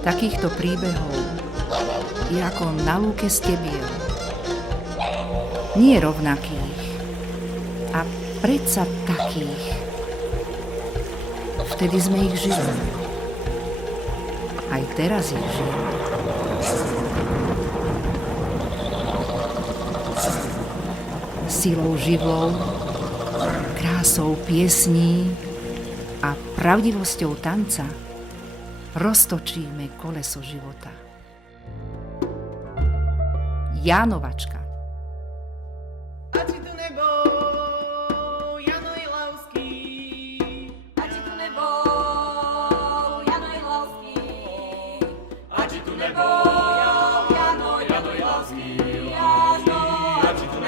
Takýchto príbehov je ako na lúke stebiel. Nie rovnakých a predsa takých. Vtedy sme ich žili. Aj teraz ich žijeme. Silou živlou, krásou piesní a pravdivosťou tanca roztočíme koleso života. Jánovačka. A či tu nebol Jano Ilavský? A či tu nebol Jano Ilavský? A či tu nebol Jano Ilavský? Jano. A či tu